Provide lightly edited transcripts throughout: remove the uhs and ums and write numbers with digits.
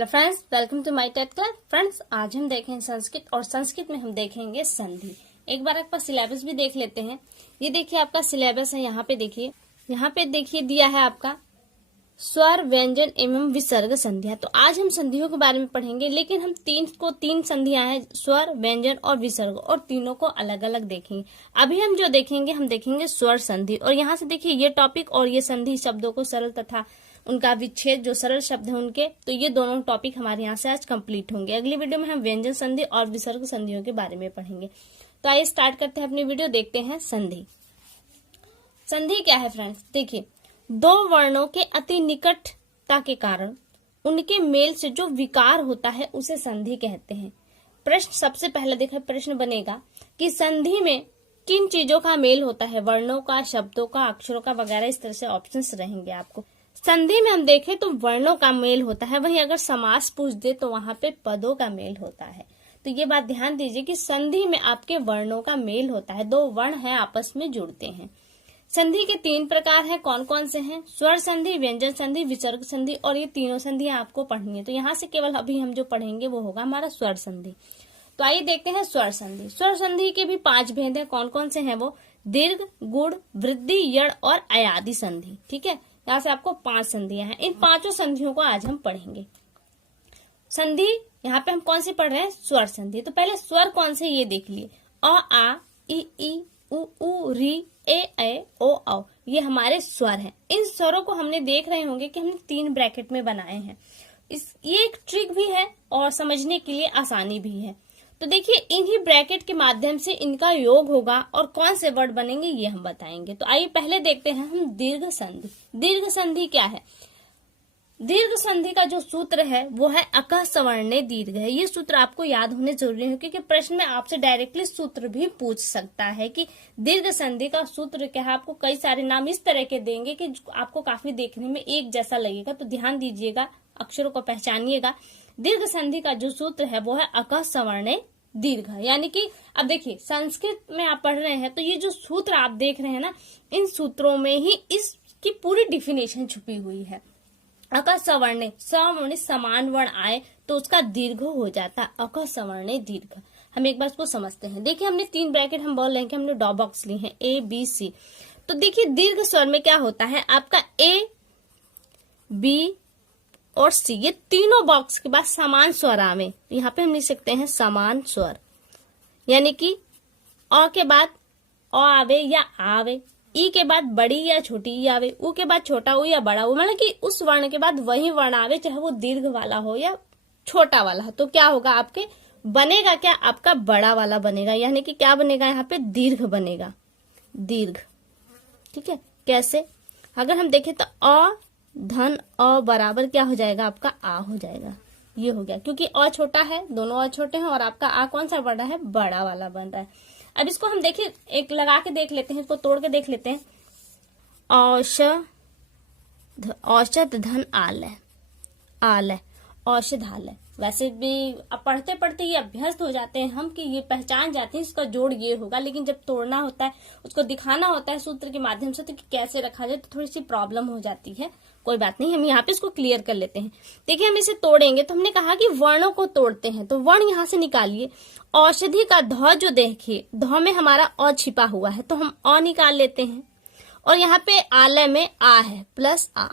Friends, welcome to my TET class. Friends, आज हम देखेंगे संस्कृत और संस्कृत में हम देखेंगे संधि। एक बार आपका सिलेबस भी देख लेते हैं। ये देखिए आपका सिलेबस है। यहाँ पे देखिए दिया है आपका स्वर, व्यंजन एवं विसर्ग संधियां। तो आज हम संधियों के बारे में पढ़ेंगे, लेकिन हम तीन संधियां हैं, स्वर, व्यंजन और विसर्ग, और तीनों को अलग अलग देखेंगे। अभी हम जो देखेंगे, हम देखेंगे स्वर संधि। और यहाँ से देखिए ये टॉपिक और ये संधि शब्दों को सरल तथा उनका विच्छेद, जो सरल शब्द है उनके, तो ये दोनों टॉपिक हमारे यहाँ से आज कंप्लीट होंगे। अगली वीडियो में हम व्यंजन संधि और विसर्ग संधियों के बारे में पढ़ेंगे। तो आइए स्टार्ट करते हैं अपनी वीडियो। देखते हैं संधि। संधि क्या है फ्रेंड्स? देखिए, दो वर्णों के अति निकटता के कारण उनके मेल से जो विकार होता है उसे संधि कहते हैं। प्रश्न सबसे पहले देखा, प्रश्न बनेगा कि संधि में किन चीजों का मेल होता है? वर्णों का, शब्दों का, अक्षरों का वगैरह। इस तरह से ऑप्शंस रहेंगे आपको। संधि में हम देखें तो वर्णों का मेल होता है, वहीं अगर समास पूछ दे तो वहां पे पदों का मेल होता है। तो ये बात ध्यान दीजिए कि संधि में आपके वर्णों का मेल होता है, दो वर्ण हैं आपस में जुड़ते हैं। संधि के तीन प्रकार हैं। कौन कौन से हैं? स्वर संधि, व्यंजन संधि, विसर्ग संधि, और ये तीनों संधियां आपको पढ़नी है। तो यहाँ से केवल अभी हम जो पढ़ेंगे वो होगा हमारा स्वर संधि। तो आइए देखते हैं स्वर संधि। स्वर संधि के भी 5 भेद हैं। कौन कौन से हैं वो? दीर्घ, गुण, वृद्धि, यड़ और अयादि संधि। ठीक है, यहाँ से आपको 5 संधियां हैं। इन 5 संधियों को आज हम पढ़ेंगे। संधि यहाँ पे हम कौन सी पढ़ रहे हैं? स्वर संधि। तो पहले स्वर कौन से ये देख लिए। अ, आ, ई, उ, री, ए, ओ, औ। ये हमारे स्वर हैं। इन स्वरों को हमने देख रहे होंगे कि हमने 3 ब्रैकेट में बनाए हैं। ये एक ट्रिक भी है और समझने के लिए आसानी भी है। तो देखिए, इन्हीं ब्रैकेट के माध्यम से इनका योग होगा और कौन से वर्ड बनेंगे ये हम बताएंगे। तो आइए पहले देखते हैं हम दीर्घ संधि। दीर्घ संधि क्या है? दीर्घ संधि का जो सूत्र है वो है अकः सवर्णे दीर्घ है। ये सूत्र आपको याद होने जरूरी है, क्योंकि प्रश्न में आपसे डायरेक्टली सूत्र भी पूछ सकता है कि दीर्घ संधि का सूत्र क्या है। आपको कई सारे नाम इस तरह के देंगे कि आपको काफी देखने में एक जैसा लगेगा। तो ध्यान दीजिएगा, अक्षरों को पहचानिएगा। दीर्घ संधि का जो सूत्र है वो है अकः सवर्णे दीर्घ। यानी कि अब देखिए, संस्कृत में आप पढ़ रहे हैं तो ये जो सूत्र आप देख रहे हैं ना, इन सूत्रों में ही इसकी पूरी डिफिनेशन छुपी हुई है। अकः सवर्णे, सवर्ण समान वर्ण आए तो उसका दीर्घ हो जाता है अकः सवर्णे दीर्घ। हम एक बार इसको समझते हैं। देखिए, हमने 3 ब्रैकेट हम बोल रहे हैं कि हमने डॉ बॉक्स ली है A, B, C। तो देखिए, दीर्घ स्वर में क्या होता है आपका A, B और C, ये तीनों बॉक्स के बाद समान स्वर आवे। यहाँ पे हम लिख सकते हैं समान स्वर, यानी कि अ के बाद अ आवे या आवे, ई के बाद बड़ी या छोटी ई आवे, उ के बाद छोटा उ या बड़ा उ, मतलब कि उस वर्ण के बाद वही वर्ण आवे, चाहे वो दीर्घ वाला हो या छोटा वाला हो। तो क्या होगा आपके? बनेगा क्या? आपका बड़ा वाला बनेगा, यानी कि क्या बनेगा? यहाँ पे दीर्घ बनेगा, दीर्घ। ठीक है, कैसे? अगर हम देखें तो अ धन अ बराबर क्या हो जाएगा? आपका आ हो जाएगा। ये हो गया, क्योंकि अ छोटा है, दोनों अ छोटे हैं, और आपका आ कौन सा बड़ा है? बड़ा वाला बन रहा है। अब इसको हम देखिए, एक लगा के देख लेते हैं, इसको तोड़ के देख लेते हैं। औषध धन आलय, आलय, औषधालय। वैसे भी अब पढ़ते पढ़ते ये अभ्यस्त हो जाते हैं हम, कि ये पहचान जाते हैं इसका जोड़ ये होगा, लेकिन जब तोड़ना होता है, उसको दिखाना होता है सूत्र के माध्यम से, तो कि कैसे रखा जाए, तो थोड़ी सी प्रॉब्लम हो जाती है। कोई बात नहीं, हम यहाँ पे इसको क्लियर कर लेते हैं। देखिए, हम इसे तोड़ेंगे तो हमने कहा कि वर्णों को तोड़ते हैं, तो वर्ण यहाँ से निकालिए। औषधि का ध जो देखिए, ध में हमारा अ छिपा हुआ है, तो हम अ निकाल लेते हैं। और यहाँ पे आलय में आ है, प्लस आ।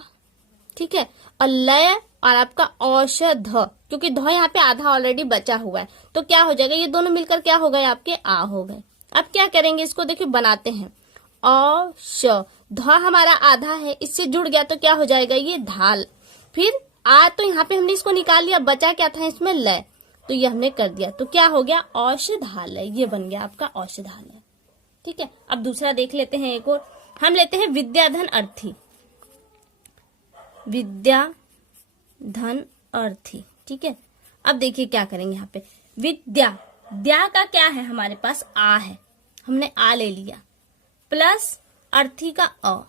ठीक है, और लय और आपका औषध, क्योंकि ध यहाँ पे आधा ऑलरेडी बचा हुआ है, तो क्या हो जाएगा? ये दोनों मिलकर क्या हो गए? आपके आ हो गए। अब क्या करेंगे? इसको देखिए बनाते हैं। औष, ध हमारा आधा है, इससे जुड़ गया तो क्या हो जाएगा? ये धाल। फिर आ, तो यहाँ पे हमने इसको निकाल लिया, बचा क्या था इसमें? लय, तो ये हमने कर दिया, तो क्या हो गया? औषधालय। ये बन गया आपका औषधालय। ठीक है, अब दूसरा देख लेते हैं। एक और हम लेते हैं विद्याधन अर्थी, विद्या धन अर्थी। ठीक है, अब देखिए क्या करेंगे। यहाँ पे विद्या, द्या का क्या है? हमारे पास आ है, हमने आ ले लिया, प्लस अर्थी का अ,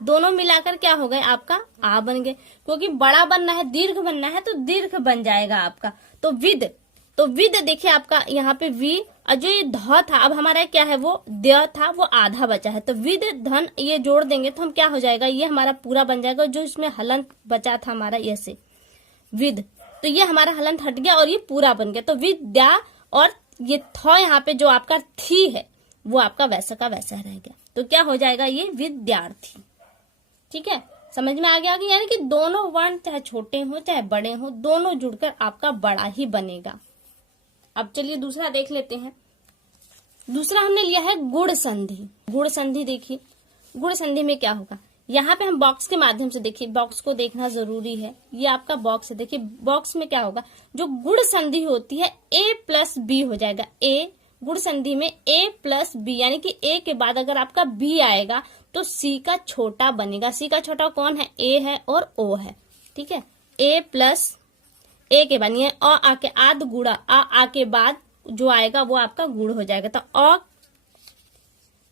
दोनों मिलाकर क्या हो गए? आपका आ बन गए। क्योंकि बड़ा बनना है, दीर्घ बनना है, तो दीर्घ बन जाएगा आपका। तो विद, तो विद देखिए आपका यहाँ पे वी, और जो ये ध था, अब हमारा क्या है? वो द था, वो आधा बचा है, तो विद धन ये जोड़ देंगे तो हम क्या हो जाएगा? ये हमारा पूरा बन जाएगा। जो इसमें हलन बचा था हमारा, ये से विद, तो ये हमारा हलंत हट गया और ये पूरा बन गया। तो विद्या और ये थ यहाँ पे जो आपका थी है वो आपका वैसा का वैसा रह गया। तो क्या हो जाएगा, ये विद्यार्थी। ठीक है, समझ में आ गया होगा। यानी कि दोनों वर्ण चाहे छोटे हो चाहे बड़े हो, दोनों जुड़कर आपका बड़ा ही बनेगा। अब चलिए दूसरा देख लेते हैं। दूसरा हमने लिया है गुण संधि। गुण संधि देखिए, गुण संधि में क्या होगा, यहाँ पे हम बॉक्स के माध्यम से देखिए, बॉक्स को देखना जरूरी है। ये आपका बॉक्स है, देखिए बॉक्स में क्या होगा, जो गुण संधि होती है a प्लस बी हो जाएगा। a गुण संधि में a प्लस बी, यानी कि a के बाद अगर आपका b आएगा तो c का छोटा बनेगा। c का छोटा कौन है, a है और o है। ठीक है, a प्लस a के बाद ये अ आके आद गुणा आ के बाद जो आएगा वो आपका गुण हो जाएगा। तो अ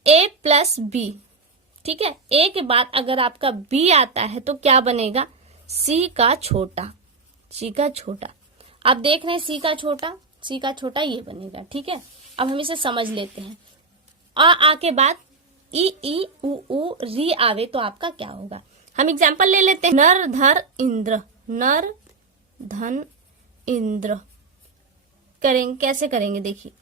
a प्लस बी। ठीक है, ए के बाद अगर आपका बी आता है तो क्या बनेगा, सी का छोटा। सी का छोटा, आप देख रहे हैं सी का छोटा, सी का छोटा ये बनेगा। ठीक है, अब हम इसे समझ लेते हैं। आ के बाद ई उ री आवे तो आपका क्या होगा। हम एग्जाम्पल ले लेते हैं। नर धर इंद्र, नर धन इंद्र करेंगे, कैसे करेंगे देखिए।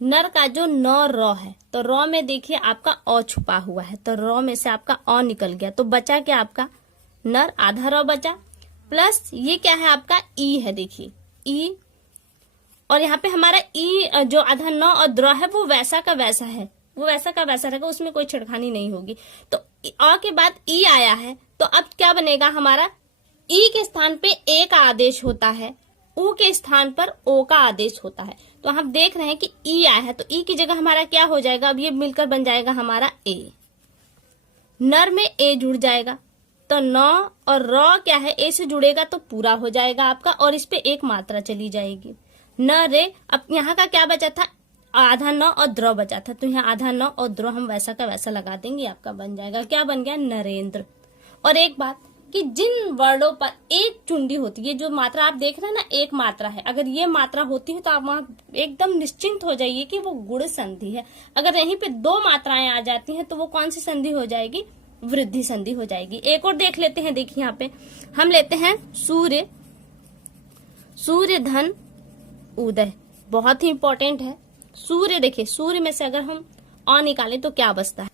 नर का जो न र है तो र में देखिए आपका अ छुपा हुआ है, तो र में से आपका अ निकल गया, तो बचा क्या आपका नर, आधा र बचा, प्लस ये क्या है आपका ई है, देखिए ई, और यहाँ पे हमारा ई जो आधा न और द्र है वो वैसा का वैसा है, वो वैसा का वैसा रहेगा, उसमें कोई छिड़खानी नहीं होगी। तो अ के बाद ई आया है तो अब क्या बनेगा हमारा, ई के स्थान पे ए का आदेश होता है, ऊ के स्थान पर ओ का आदेश होता है। तो हम देख रहे हैं कि ई आया है तो ई की जगह हमारा क्या हो जाएगा, अब ये मिलकर बन जाएगा हमारा ए। नर में ए जुड़ जाएगा तो न और र क्या है, ए से जुड़ेगा तो पूरा हो जाएगा आपका, और इस पे एक मात्रा चली जाएगी न रे। अब यहाँ का क्या बचा था, आधा न और द्र बचा था, तो यहाँ आधा न और द्र हम वैसा का वैसा लगा देंगे, आपका बन जाएगा क्या बन गया, नरेंद्र। और एक बात कि जिन वर्णों पर एक चुंडी होती है, जो मात्रा आप देख रहे हैं ना एक मात्रा है, अगर ये मात्रा होती है तो आप वहां एकदम निश्चिंत हो जाइए कि वो गुण संधि है। अगर यहीं पे दो मात्राएं आ जाती हैं तो वो कौन सी संधि हो जाएगी, वृद्धि संधि हो जाएगी। एक और देख लेते हैं, देखिए यहाँ पे हम लेते हैं सूर्य, सूर्य धन उदय, बहुत ही इंपॉर्टेंट है। सूर्य देखिए, सूर्य में से अगर हम अ निकालें तो क्या बचता है,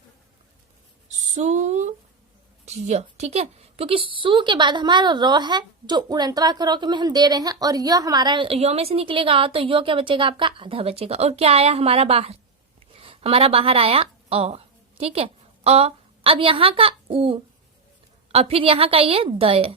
सूर्य। ठीक है, क्योंकि सु के बाद हमारा र है जो उड़ंतवा के र में हम दे रहे हैं, और य हमारा य में से निकलेगा तो य क्या बचेगा आपका, आधा बचेगा। और क्या आया हमारा बाहर, हमारा बाहर आया अ। ठीक है, अ, अब यहाँ का उ और फिर यहाँ का ये दय,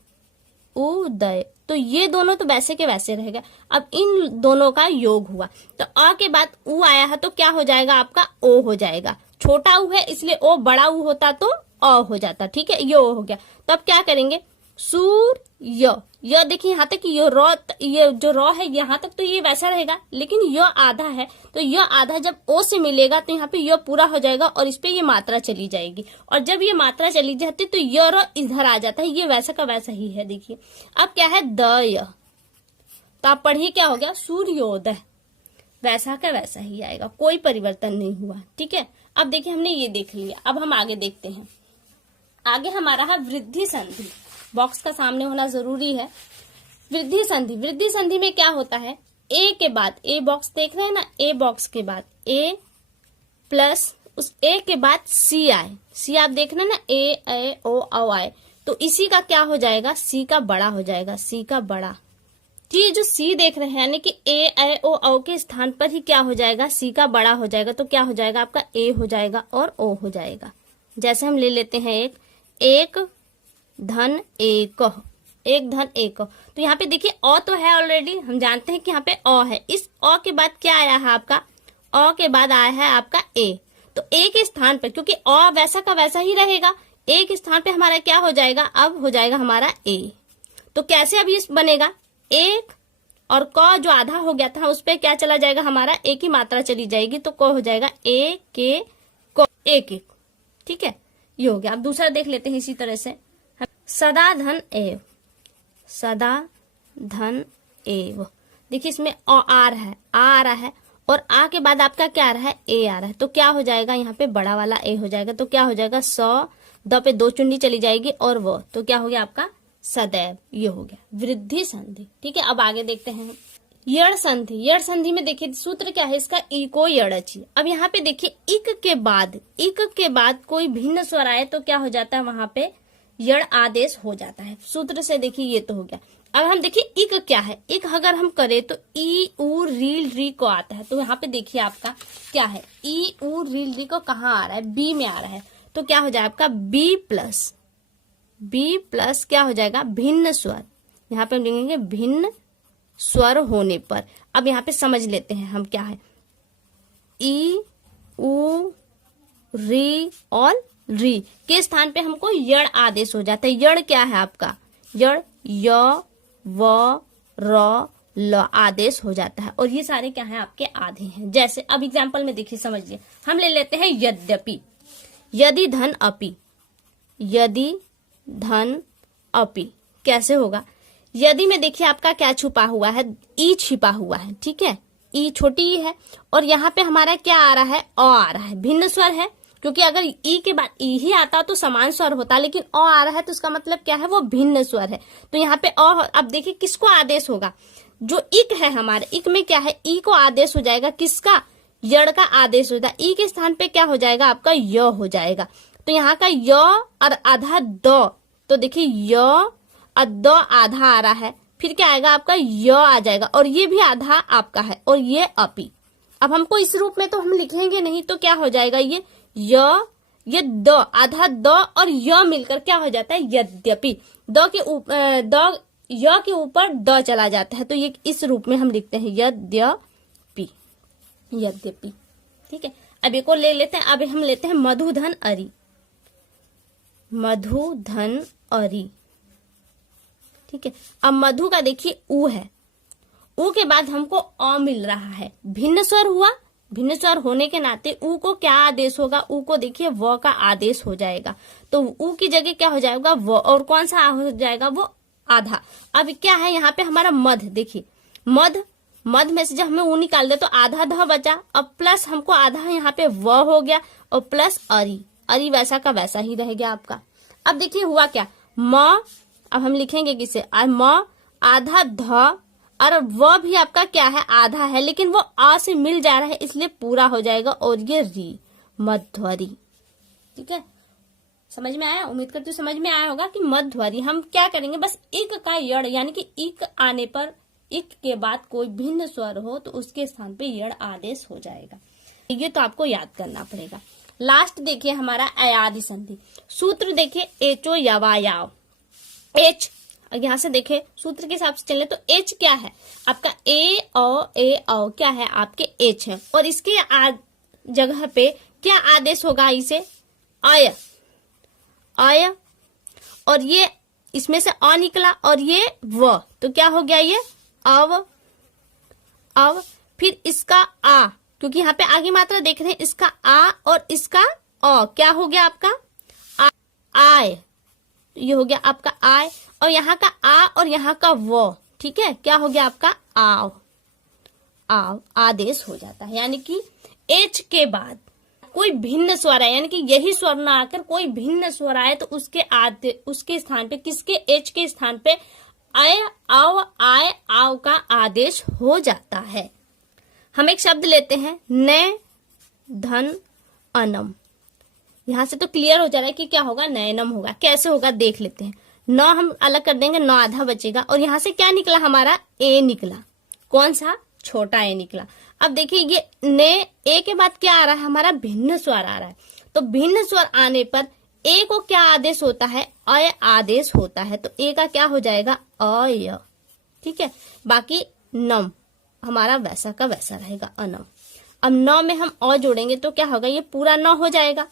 उदय, तो ये दोनों तो वैसे के वैसे रहेगा। अब इन दोनों का योग हुआ तो अ के बाद उ आया है तो क्या हो जाएगा आपका, ओ हो जाएगा। छोटा उ है इसलिए ओ, बड़ा उ होता तो अ हो जाता। ठीक है, ये हो गया। तो अब क्या करेंगे, सूर्य, य देखिए यहाँ तक ये र, ये जो र है यहाँ तक तो ये वैसा रहेगा, लेकिन य आधा है तो य आधा जब ओ से मिलेगा तो यहाँ पे य पूरा हो जाएगा और इस पे ये मात्रा चली जाएगी, और जब ये मात्रा चली जाती तो य र इधर आ जाता है, ये वैसा का वैसा ही है। देखिए अब क्या है, दय, तो आप पढ़िए क्या हो गया, सूर्योदय, वैसा का वैसा ही आएगा, कोई परिवर्तन नहीं हुआ। ठीक है, अब देखिए हमने ये देख लिया, अब हम आगे देखते हैं। आगे हमारा है वृद्धि संधि, बॉक्स का सामने होना जरूरी है। वृद्धि संधि, वृद्धि संधि में क्या होता है, ए के बाद, ए बॉक्स देख रहे हैं ना, ए बॉक्स के बाद ए प्लस उस ए के बाद सी आए, सी आप देख रहे हैं ना, ए ओ आए, तो इसी का क्या हो जाएगा, सी का बड़ा हो जाएगा, सी का बड़ा। ये जो सी देख रहे हैं यानी कि ए ओ के स्थान पर ही क्या हो जाएगा, सी का बड़ा हो जाएगा, तो क्या हो जाएगा आपका ए हो जाएगा और ओ हो जाएगा। जैसे हम ले लेते हैं एक धन एक, एक धन एक, तो यहाँ पे देखिए अ तो है ऑलरेडी, हम जानते हैं कि यहाँ पे अ है, इस अ के बाद क्या आया है आपका, अ के बाद आया है आपका ए, तो ए के स्थान पर क्योंकि अ वैसा का वैसा ही रहेगा, ए के स्थान पे हमारा क्या हो जाएगा, अब हो जाएगा हमारा ए। तो कैसे अब ये बनेगा, एक और क जो आधा हो गया था उस पे क्या चला जाएगा हमारा, एक ही मात्रा चली जाएगी, तो क हो जाएगा ए के क, एक एक। ठीक है, ये हो गया। अब दूसरा देख लेते हैं इसी तरह से, सदा धन एव, सदा धन एव, देखिए इसमें आ रहा है और आ के बाद आपका क्या आ रहा है, ए आ रहा है, तो क्या हो जाएगा यहाँ पे बड़ा वाला ए हो जाएगा, तो क्या हो जाएगा, 100 द पे 2 चुन्नी चली जाएगी और वो, तो क्या हो गया आपका सदैव, ये हो गया वृद्धि संधि। ठीक है, अब आगे देखते हैं यड़ संधि। यड़ संधि में देखिए सूत्र क्या है इसका, इको यड़ची। अब यहाँ पे देखिए इक के बाद कोई भिन्न स्वर आए तो क्या हो जाता है, वहां पे यड़ आदेश हो जाता है। सूत्र से देखिए ये तो हो गया। अब हम देखिए इक क्या है, इक अगर हम करें तो ई उ रील री को आता है। तो यहाँ पे देखिए आपका क्या है, ई उ रील री को कहाँ आ रहा है, बी में आ रहा है। तो क्या हो जाएगा आपका बी प्लस क्या हो जाएगा, भिन्न स्वर। यहाँ पे हम लिखेंगे भिन्न स्वर होने पर। अब यहाँ पे समझ लेते हैं हम क्या है, ई उ री और री के स्थान पे हमको यड़ आदेश हो जाता है। यड़ क्या है आपका, यड़ य व र ल आदेश हो जाता है। और ये सारे क्या है आपके आधे हैं। जैसे अब एग्जांपल में देखिए समझिए, हम ले लेते हैं यद्यपि, यदि धन अपि, यदि धन अपि कैसे होगा, यदि में देखिए आपका क्या छुपा हुआ है, ई छिपा हुआ है। ठीक है, ई छोटी ई है और यहाँ पे हमारा क्या आ रहा है, अ आ रहा है, भिन्न स्वर है। क्योंकि अगर ई के बाद ई ही आता तो समान स्वर होता, लेकिन अ आ रहा है तो इसका मतलब क्या है, वो भिन्न स्वर है। तो यहाँ पे अ, अब देखिए किसको आदेश होगा, जो इक है हमारे, इक में क्या है, ई को आदेश हो जाएगा, किसका, यड़ का आदेश होता है। ई के स्थान पे क्या हो जाएगा आपका, य हो जाएगा। तो यहाँ का य और आधा द, तो देखिए य और द आधा आ रहा है, फिर क्या आएगा आपका य आ जाएगा, और ये भी आधा आपका है, और ये अपि। अब हमको इस रूप में तो हम लिखेंगे नहीं, तो क्या हो जाएगा, ये द आधा द और य मिलकर क्या हो जाता है, यद्यपि। द के ऊपर य के ऊपर द चला जाता है, तो ये इस रूप में हम लिखते हैं यद्यपि, यद्यपि। ठीक है, अब एक और ले लेते हैं। अब हम लेते हैं मधुधन अरि, मधुधन अरि। ठीक है, अब मधु का देखिए ऊ है, ऊ के बाद हमको अ मिल रहा है, भिन्न स्वर हुआ, भिन्न स्वर होने के नाते ऊ को क्या आदेश होगा, ऊ को देखिए व का आदेश हो जाएगा। तो ऊ की जगह क्या हो जाएगा, व, और कौन सा हो जाएगा, वो आधा। अब क्या है यहाँ पे हमारा मध, देखिए मध में से जब हमें ऊ निकाल दे तो आधा ध बचा, अब प्लस हमको आधा यहाँ पे व हो गया, और प्लस अरि वैसा का वैसा ही रह गया आपका। अब देखिए हुआ क्या, म, अब हम लिखेंगे किसे, म आधा ध, और वो भी आपका क्या है, आधा है, लेकिन वो आ से मिल जा रहा है इसलिए पूरा हो जाएगा, और ये री, मध्वरी। ठीक है, समझ में आया, उम्मीद करती हूँ समझ में आया होगा कि मध्वरी। हम क्या करेंगे, बस इक का यड़, यानी कि इक आने पर इक के बाद कोई भिन्न स्वर हो तो उसके स्थान पे यड़ आदेश हो जाएगा। ये तो आपको याद करना पड़ेगा। लास्ट देखिए हमारा अयादि संधि। सूत्र देखिए एचो यवायाव, एच, यहाँ से देखे सूत्र के हिसाब से चले तो एच क्या है आपका, ए औ क्या है आपके एच है, और इसके जगह पे क्या आदेश होगा, इसे अय, और ये इसमें से अ निकला और ये व, तो क्या हो गया, ये अव, फिर इसका आ, क्योंकि यहाँ पे आगे मात्रा देख रहे हैं, इसका आ और इसका अ, क्या हो गया आपका आय, ये हो गया आपका आय, और यहाँ का आ और यहाँ का वो, ठीक है, क्या हो गया आपका आव, आदेश हो जाता है। यानी कि एच के बाद कोई भिन्न स्वर आए, यानी कि यही स्वर ना आकर कोई भिन्न स्वर आए तो उसके स्थान पे, किसके, एच के स्थान पे अय आव आय आव का आदेश हो जाता है। हम एक शब्द लेते हैं न धन अनम। यहां से तो क्लियर हो जा रहा है कि क्या होगा, नयनम होगा। कैसे होगा देख लेते हैं। न हम अलग कर देंगे, न आधा बचेगा, और यहां से क्या निकला हमारा, ए निकला। कौन सा, छोटा ए निकला। अब देखिए ये ने, ए के बाद क्या आ रहा है हमारा, भिन्न स्वर आ रहा है। तो भिन्न स्वर आने पर ए को क्या आदेश होता है, अय आदेश होता है। तो ए का क्या हो जाएगा, अय। ठीक है, बाकी नम हमारा वैसा का वैसा रहेगा, अनम। अब न में हम अ जोड़ेंगे तो क्या होगा, ये पूरा न हो जाएगा।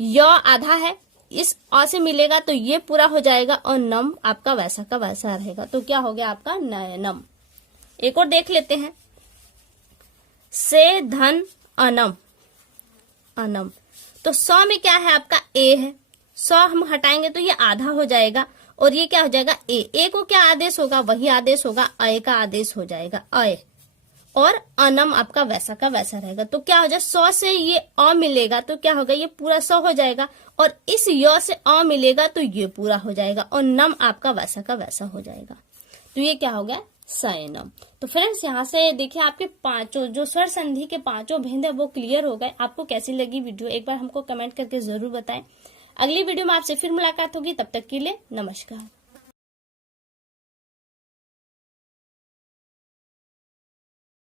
य आधा है, इस अ से मिलेगा तो ये पूरा हो जाएगा, और नम आपका वैसा का वैसा रहेगा। तो क्या हो गया आपका, नयनम। एक और देख लेते हैं, से धन अनम, अनम। तो स में क्या है आपका, ए है। स हम हटाएंगे तो ये आधा हो जाएगा, और ये क्या हो जाएगा, ए। ए को क्या आदेश होगा, वही आदेश होगा, अय का आदेश हो जाएगा, अय। और अनम आपका वैसा का वैसा रहेगा। तो क्या हो जाए, सौ से ये अ मिलेगा तो क्या होगा, ये पूरा सौ हो जाएगा, और इस य से अ मिलेगा तो ये पूरा हो जाएगा, और नम आपका वैसा का वैसा हो जाएगा। तो ये क्या हो गया, सयनम। तो फ्रेंड्स यहाँ से देखिए आपके पांचों जो स्वर संधि के पांचों भेद है वो क्लियर हो गए। आपको कैसी लगी वीडियो एक बार हमको कमेंट करके जरूर बताएं। अगली वीडियो में आपसे फिर मुलाकात होगी, तब तक के लिए नमस्कार।